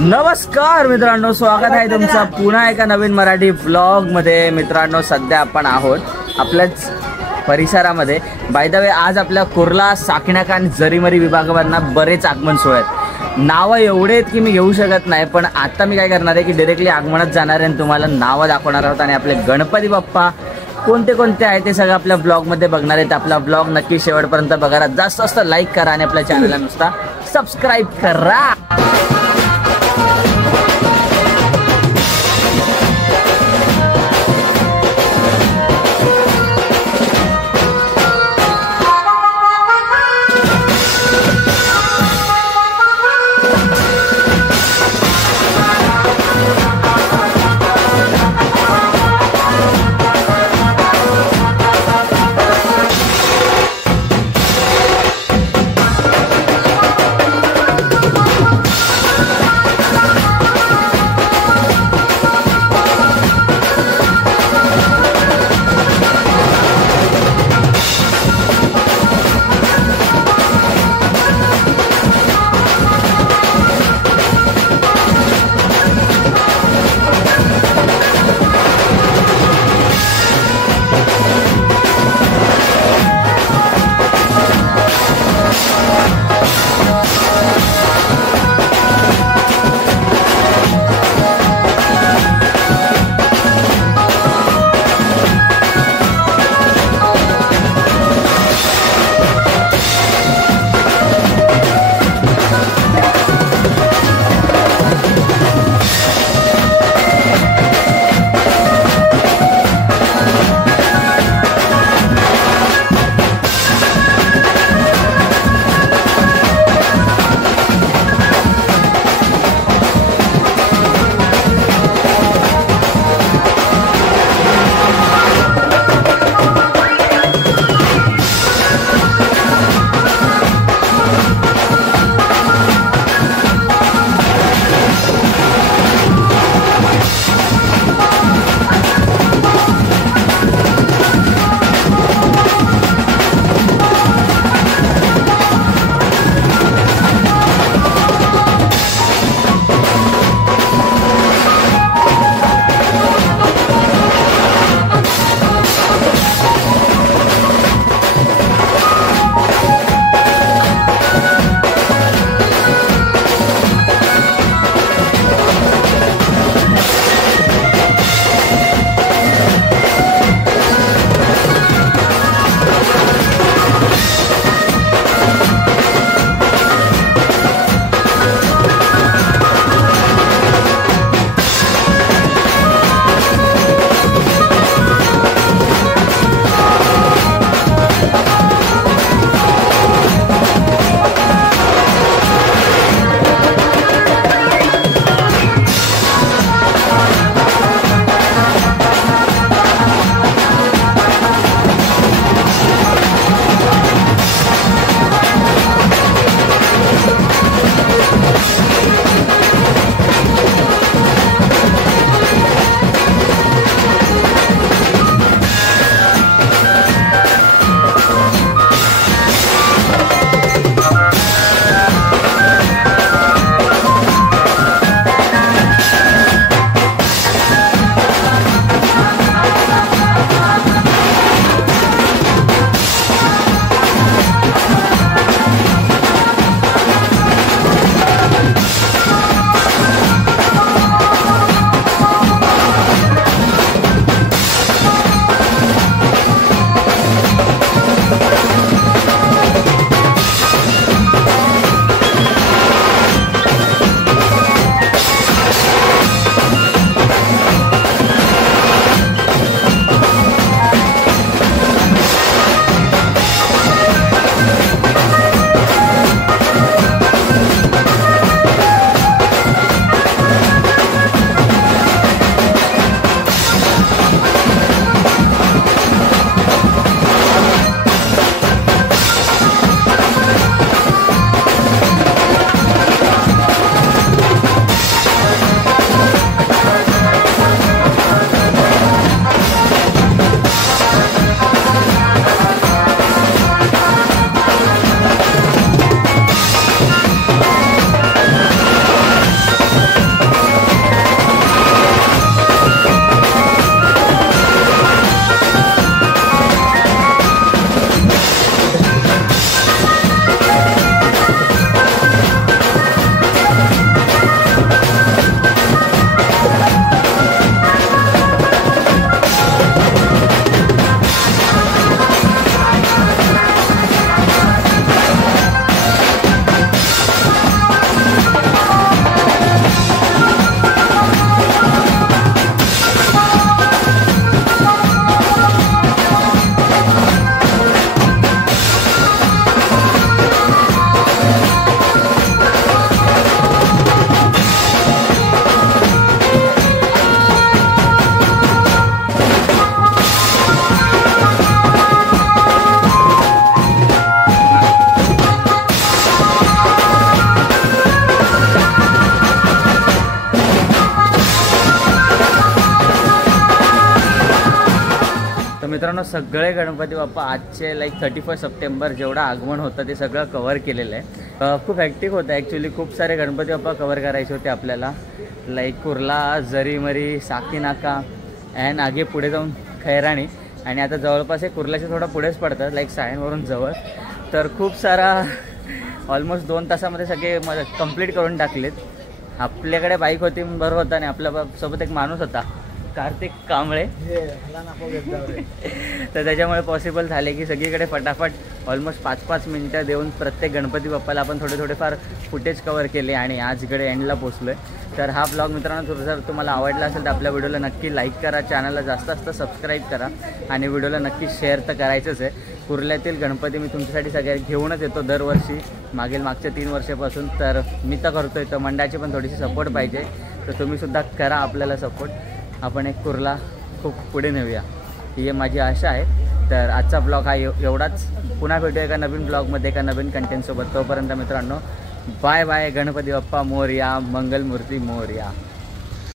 नमस्कार मित्रांनो, स्वागत आहे तुमचं पुन्हा एका नवीन मराठी ब्लॉग मध्ये। मित्रांनो, सध्या आपण आहोत आपल्याच परिसरामध्ये। बाय द वे, आज आपल्या कुर्ला, साकण्याका आणि जरीमरी विभागांना बरेच आगमन सोहळे आहेत। नावं एवढे आहेत की मी घेऊ शकत नाही, पण आता मी काय करणार आहे की डायरेक्टली आगमनात जाणार आहे आणि तुम्हाला नावं दाखवणार आहोत आणि आपले गणपती बाप्पा कोणते कोणते आहे ते सगळं आपल्या ब्लॉगमध्ये बघणार आहेत। आपला ब्लॉग नक्की शेवटपर्यंत बघा, जास्त लाईक करा आणि आपल्या चॅनलला नुसता सबस्क्राईब करा। मित्रांनो सगळे गणपती बाप्पा आजचे लाईक 31 सप्टेंबर जेवढं आगमन होतं ते सगळं कवर केलेलं आहे. खूप हॅक्टिक होतं ॲक्च्युली. खूप सारे गणपती बाप्पा कवर करायचे होते आपल्याला. लाईक कुर्ला, जरीमरी, साकीनाका अँड आगे पुढे जाऊन खैराणी. आणि आता जवळपास हे कुर्ल्याचे थोडं पुढेच पडतात लाईक सायनवरून जवळ. तर खूप सारा ऑलमोस्ट 2 तासामध्ये सगळे कंप्लीट करून टाकलेत. आपल्याकडे बाईक होती बरं होता आणि आपल्यासोबत एक माणूस होता कार्तिक कांबळे तर त्याच्यामुळे पॉसिबल झाले की सगळीकडे फटाफट ऑलमोस्ट 5-5 मिनिटं देऊन प्रत्येक गणपती बाप्पाला आपण थोडेफार फुटेज कवर केले आणि आज इकडे एंडला पोचलो आहे. तर हा ब्लॉग मित्रांनो जर तुम्हाला आवडला असेल तर आपल्या व्हिडिओला नक्की लाईक करा, चॅनलला जास्त सबस्क्राईब करा आणि व्हिडिओला नक्की शेअर तर करायचंच आहे. कुर्ल्यातील गणपती मी तुमच्यासाठी सगळ्या घेऊनच येतो दरवर्षी मागच्या 3 वर्षापासून. तर मी तर करतोय, तर मंडळाची पण थोडीशी सपोर्ट पाहिजे, तर तुम्हीसुद्धा करा आपल्याला सपोर्ट. आपण एक कुर्ला खूप पुढे नेऊया ही माझी आशा आहे. तर आजचा ब्लॉग हा एवढाच. पुन्हा भेटूया एका नवीन ब्लॉगमध्ये एका नवीन कंटेंटसोबत. तोपर्यंत मित्रांनो बाय बाय. गणपती बाप्पा मोरया, मंगलमूर्ती मोरया.